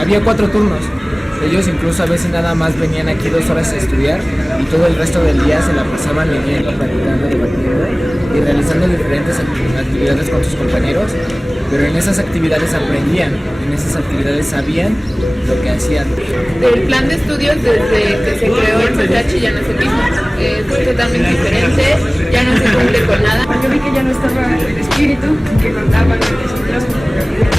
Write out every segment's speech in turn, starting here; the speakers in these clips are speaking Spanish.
Había 4 turnos. Ellos incluso a veces nada más venían aquí 2 horas a estudiar y todo el resto del día se la pasaban leyendo, platicando, debatiendo y realizando diferentes actividades con sus compañeros, pero en esas actividades aprendían, en esas actividades sabían lo que hacían. El plan de estudios desde que se creó el CCH ya no es el mismo, es totalmente diferente, ya no se cumple con nada. Porque vi que ya no estaba el espíritu que contaba con nosotros como realidad.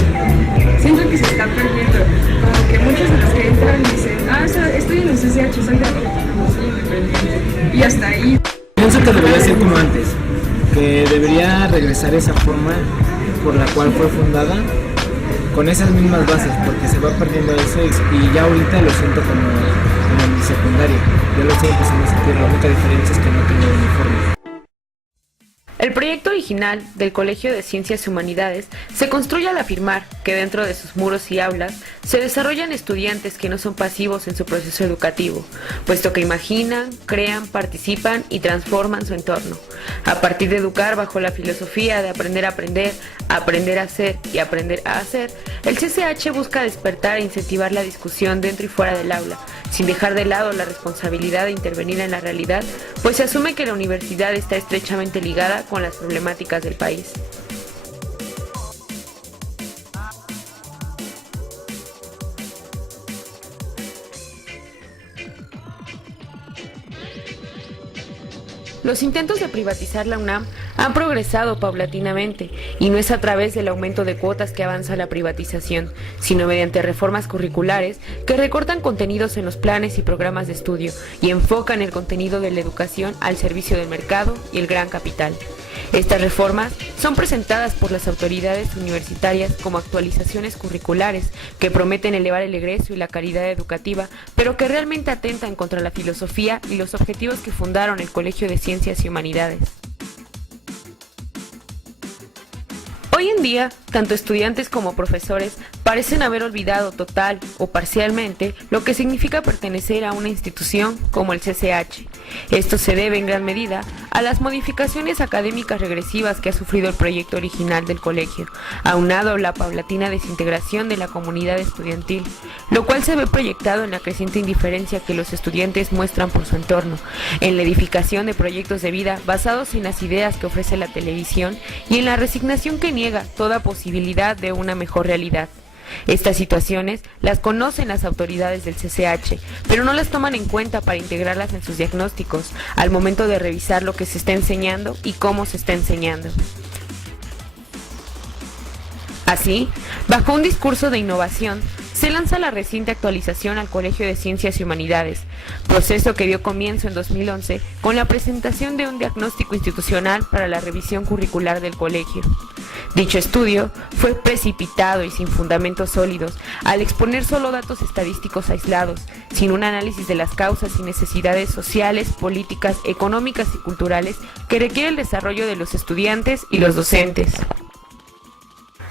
Siento que se está perdiendo, como que muchos de los que entran dicen, estoy en el CCH, soy de soy independiente, y hasta ahí. Pienso que debería ser como antes, que debería regresar esa forma por la cual fue fundada, con esas mismas bases, porque se va perdiendo eso y ya ahorita lo siento como en mi secundaria. Yo lo estoy empezando a sentir, la única diferencia es que no tengo uniforme. El proyecto original del Colegio de Ciencias y Humanidades se construye al afirmar que dentro de sus muros y aulas se desarrollan estudiantes que no son pasivos en su proceso educativo, puesto que imaginan, crean, participan y transforman su entorno. A partir de educar bajo la filosofía de aprender a aprender, aprender a hacer y aprender a hacer, el CCH busca despertar e incentivar la discusión dentro y fuera del aula, sin dejar de lado la responsabilidad de intervenir en la realidad, pues se asume que la universidad está estrechamente ligada con las problemáticas del país. Los intentos de privatizar la UNAM han progresado paulatinamente y no es a través del aumento de cuotas que avanza la privatización, sino mediante reformas curriculares que recortan contenidos en los planes y programas de estudio y enfocan el contenido de la educación al servicio del mercado y el gran capital. Estas reformas son presentadas por las autoridades universitarias como actualizaciones curriculares que prometen elevar el egreso y la calidad educativa, pero que realmente atentan contra la filosofía y los objetivos que fundaron el Colegio de Ciencias y Humanidades. Hoy en día, tanto estudiantes como profesores parecen haber olvidado total o parcialmente lo que significa pertenecer a una institución como el CCH. Esto se debe en gran medida a las modificaciones académicas regresivas que ha sufrido el proyecto original del colegio, aunado a la paulatina desintegración de la comunidad estudiantil, lo cual se ve proyectado en la creciente indiferencia que los estudiantes muestran por su entorno, en la edificación de proyectos de vida basados en las ideas que ofrece la televisión y en la resignación que niega toda posibilidad de una mejor realidad. Estas situaciones las conocen las autoridades del CCH, pero no las toman en cuenta para integrarlas en sus diagnósticos al momento de revisar lo que se está enseñando y cómo se está enseñando. Así, bajo un discurso de innovación, se lanza la reciente actualización al Colegio de Ciencias y Humanidades, proceso que dio comienzo en 2011 con la presentación de un diagnóstico institucional para la revisión curricular del colegio. Dicho estudio fue precipitado y sin fundamentos sólidos, al exponer solo datos estadísticos aislados, sin un análisis de las causas y necesidades sociales, políticas, económicas y culturales que requiere el desarrollo de los estudiantes y los docentes.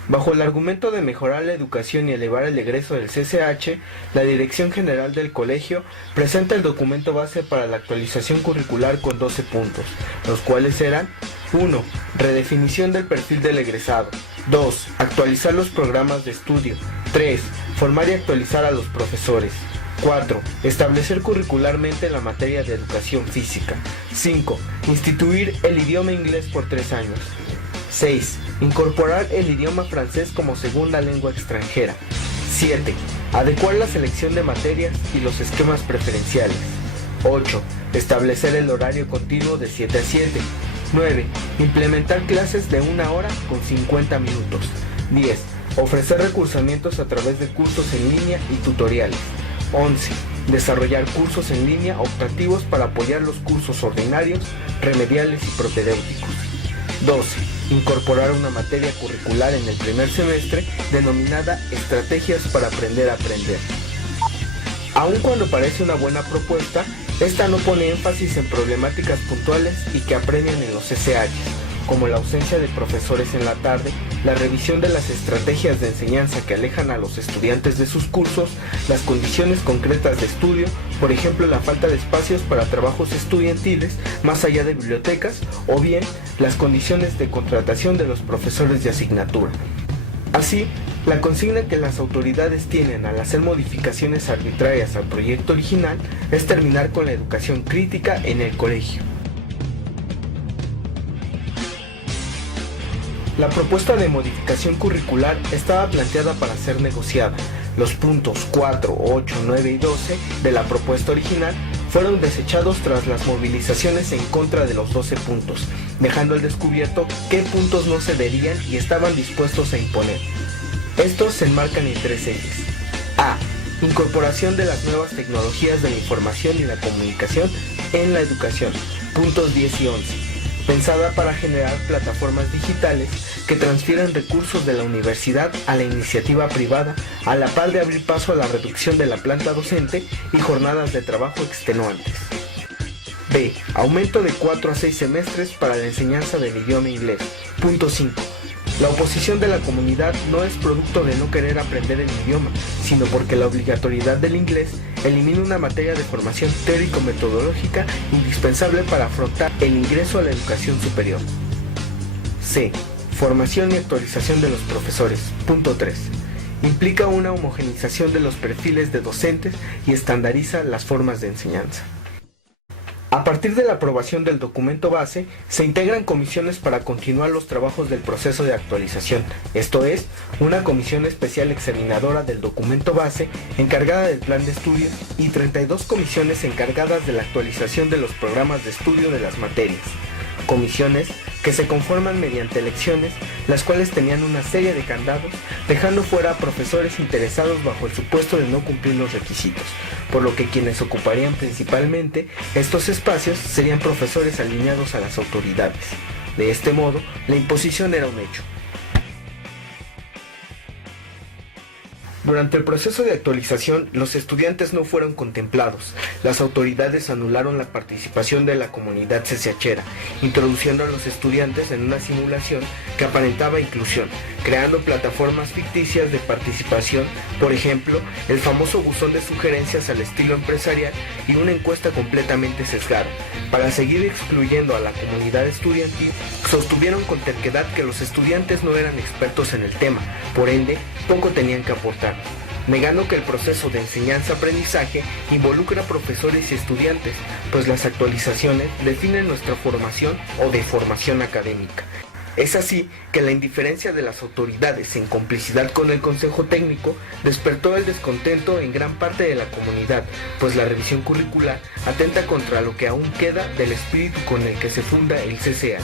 Bajo el argumento de mejorar la educación y elevar el egreso del CCH, la Dirección General del Colegio presenta el documento base para la actualización curricular con 12 puntos, los cuales eran: 1. Redefinición del perfil del egresado. 2. Actualizar los programas de estudio. 3. Formar y actualizar a los profesores. 4. Establecer curricularmente la materia de educación física. 5. Instituir el idioma inglés por 3 años. 6. Incorporar el idioma francés como segunda lengua extranjera. 7. Adecuar la selección de materias y los esquemas preferenciales. 8. Establecer el horario continuo de 7 a 7. 9. Implementar clases de 1 hora con 50 minutos. 10. Ofrecer recursamientos a través de cursos en línea y tutoriales. 11. Desarrollar cursos en línea optativos para apoyar los cursos ordinarios, remediales y propedéuticos. 12. Incorporar una materia curricular en el primer semestre denominada Estrategias para aprender a aprender. Aun cuando parece una buena propuesta, esta no pone énfasis en problemáticas puntuales y que apremian en los CCH, como la ausencia de profesores en la tarde, la revisión de las estrategias de enseñanza que alejan a los estudiantes de sus cursos, las condiciones concretas de estudio, por ejemplo la falta de espacios para trabajos estudiantiles más allá de bibliotecas, o bien las condiciones de contratación de los profesores de asignatura. Así, la consigna que las autoridades tienen al hacer modificaciones arbitrarias al proyecto original es terminar con la educación crítica en el colegio. La propuesta de modificación curricular estaba planteada para ser negociada. Los puntos 4, 8, 9 y 12 de la propuesta original fueron desechados tras las movilizaciones en contra de los 12 puntos, dejando al descubierto qué puntos no cederían y estaban dispuestos a imponer. Estos se enmarcan en 3 ejes. A. Incorporación de las nuevas tecnologías de la información y la comunicación en la educación. Puntos 10 y 11. Pensada para generar plataformas digitales que transfieren recursos de la universidad a la iniciativa privada, a la par de abrir paso a la reducción de la planta docente y jornadas de trabajo extenuantes. B. Aumento de 4 a 6 semestres para la enseñanza del idioma inglés. Punto 5. La oposición de la comunidad no es producto de no querer aprender el idioma, sino porque la obligatoriedad del inglés elimina una materia de formación teórico-metodológica indispensable para afrontar el ingreso a la educación superior. C. Formación y actualización de los profesores. Punto 3. Implica una homogenización de los perfiles de docentes y estandariza las formas de enseñanza. A partir de la aprobación del documento base, se integran comisiones para continuar los trabajos del proceso de actualización, esto es, una comisión especial examinadora del documento base encargada del plan de estudios y 32 comisiones encargadas de la actualización de los programas de estudio de las materias. Comisiones que se conforman mediante elecciones, las cuales tenían una serie de candados, dejando fuera a profesores interesados bajo el supuesto de no cumplir los requisitos, por lo que quienes ocuparían principalmente estos espacios serían profesores alineados a las autoridades. De este modo, la imposición era un hecho. Durante el proceso de actualización, los estudiantes no fueron contemplados. Las autoridades anularon la participación de la comunidad CCHera, introduciendo a los estudiantes en una simulación que aparentaba inclusión, creando plataformas ficticias de participación, por ejemplo, el famoso buzón de sugerencias al estilo empresarial y una encuesta completamente sesgada. Para seguir excluyendo a la comunidad estudiantil, sostuvieron con terquedad que los estudiantes no eran expertos en el tema, por ende, poco tenían que aportar, negando que el proceso de enseñanza-aprendizaje involucra a profesores y estudiantes, pues las actualizaciones definen nuestra formación o deformación académica. Es así que la indiferencia de las autoridades en complicidad con el Consejo Técnico despertó el descontento en gran parte de la comunidad, pues la revisión curricular atenta contra lo que aún queda del espíritu con el que se funda el CCH.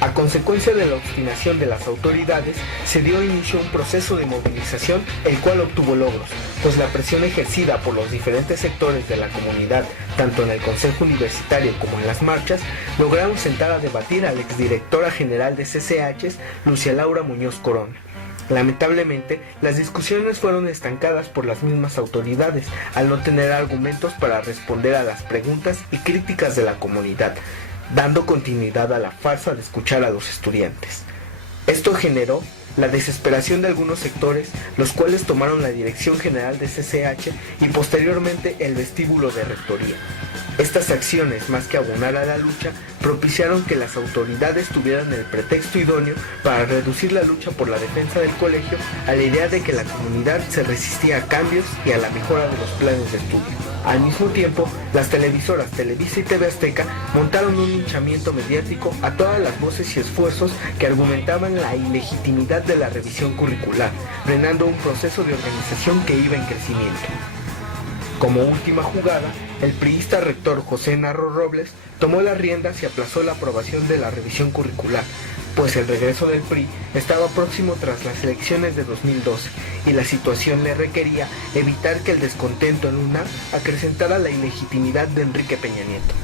A consecuencia de la obstinación de las autoridades, se dio inicio a un proceso de movilización, el cual obtuvo logros, pues la presión ejercida por los diferentes sectores de la comunidad, tanto en el Consejo Universitario como en las marchas, lograron sentar a debatir a la exdirectora general de CCHs, Lucia Laura Muñoz Corona. Lamentablemente, las discusiones fueron estancadas por las mismas autoridades, al no tener argumentos para responder a las preguntas y críticas de la comunidad, dando continuidad a la farsa de escuchar a los estudiantes. Esto generó la desesperación de algunos sectores, los cuales tomaron la dirección general de CCH y posteriormente el vestíbulo de rectoría. Estas acciones, más que abonar a la lucha, propiciaron que las autoridades tuvieran el pretexto idóneo para reducir la lucha por la defensa del colegio a la idea de que la comunidad se resistía a cambios y a la mejora de los planes de estudio. Al mismo tiempo, las televisoras Televisa y TV Azteca montaron un linchamiento mediático a todas las voces y esfuerzos que argumentaban la ilegitimidad de la revisión curricular, frenando un proceso de organización que iba en crecimiento. Como última jugada, el priista rector José Narro Robles tomó las riendas y aplazó la aprobación de la revisión curricular, pues el regreso del PRI estaba próximo tras las elecciones de 2012 y la situación le requería evitar que el descontento en UNAM acrecentara la ilegitimidad de Enrique Peña Nieto.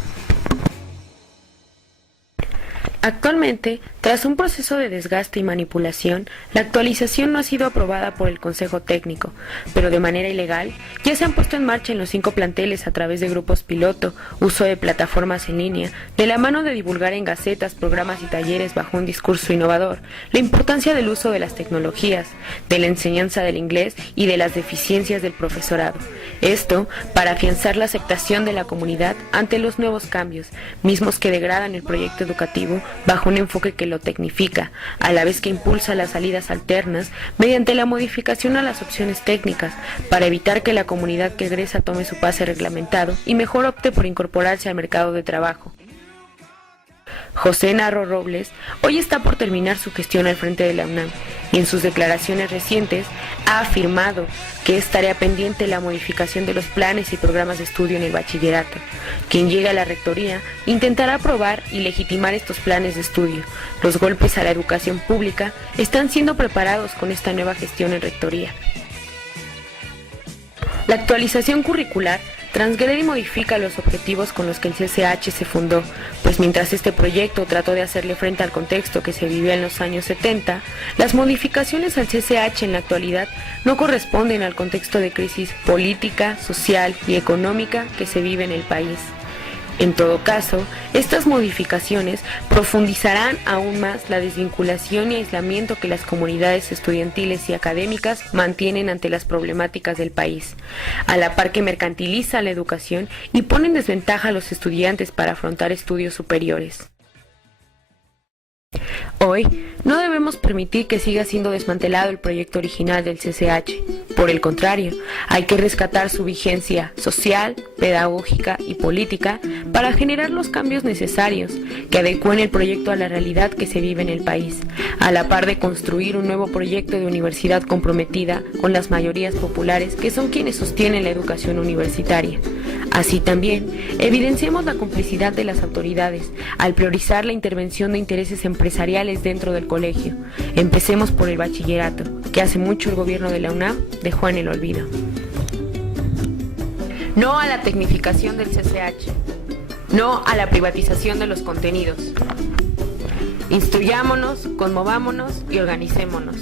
Actualmente, tras un proceso de desgaste y manipulación, la actualización no ha sido aprobada por el Consejo Técnico, pero de manera ilegal ya se han puesto en marcha en los 5 planteles a través de grupos piloto, uso de plataformas en línea, de la mano de divulgar en gacetas, programas y talleres bajo un discurso innovador, la importancia del uso de las tecnologías, de la enseñanza del inglés y de las deficiencias del profesorado. Esto para afianzar la aceptación de la comunidad ante los nuevos cambios, mismos que degradan el proyecto educativo bajo un enfoque que lo tecnifica, a la vez que impulsa las salidas alternas mediante la modificación a las opciones técnicas, para evitar que la comunidad que egresa tome su pase reglamentado y mejor opte por incorporarse al mercado de trabajo. José Narro Robles hoy está por terminar su gestión al frente de la UNAM y en sus declaraciones recientes ha afirmado que es tarea pendiente la modificación de los planes y programas de estudio en el bachillerato. Quien llegue a la rectoría intentará aprobar y legitimar estos planes de estudio. Los golpes a la educación pública están siendo preparados con esta nueva gestión en rectoría. La actualización curricular transgrede y modifica los objetivos con los que el CCH se fundó, pues mientras este proyecto trató de hacerle frente al contexto que se vivía en los años 70, las modificaciones al CCH en la actualidad no corresponden al contexto de crisis política, social y económica que se vive en el país. En todo caso, estas modificaciones profundizarán aún más la desvinculación y aislamiento que las comunidades estudiantiles y académicas mantienen ante las problemáticas del país, a la par que mercantiliza la educación y pone en desventaja a los estudiantes para afrontar estudios superiores. Hoy, no debemos permitir que siga siendo desmantelado el proyecto original del CCH. Por el contrario, hay que rescatar su vigencia social, pedagógica y política para generar los cambios necesarios que adecúen el proyecto a la realidad que se vive en el país, a la par de construir un nuevo proyecto de universidad comprometida con las mayorías populares que son quienes sostienen la educación universitaria. Así también, evidenciemos la complicidad de las autoridades al priorizar la intervención de intereses empresariales dentro del colegio. Empecemos por el bachillerato, que hace mucho el gobierno de la UNAM dejó en el olvido. No a la tecnificación del CCH. No a la privatización de los contenidos. Instruyámonos, conmovámonos y organicémonos.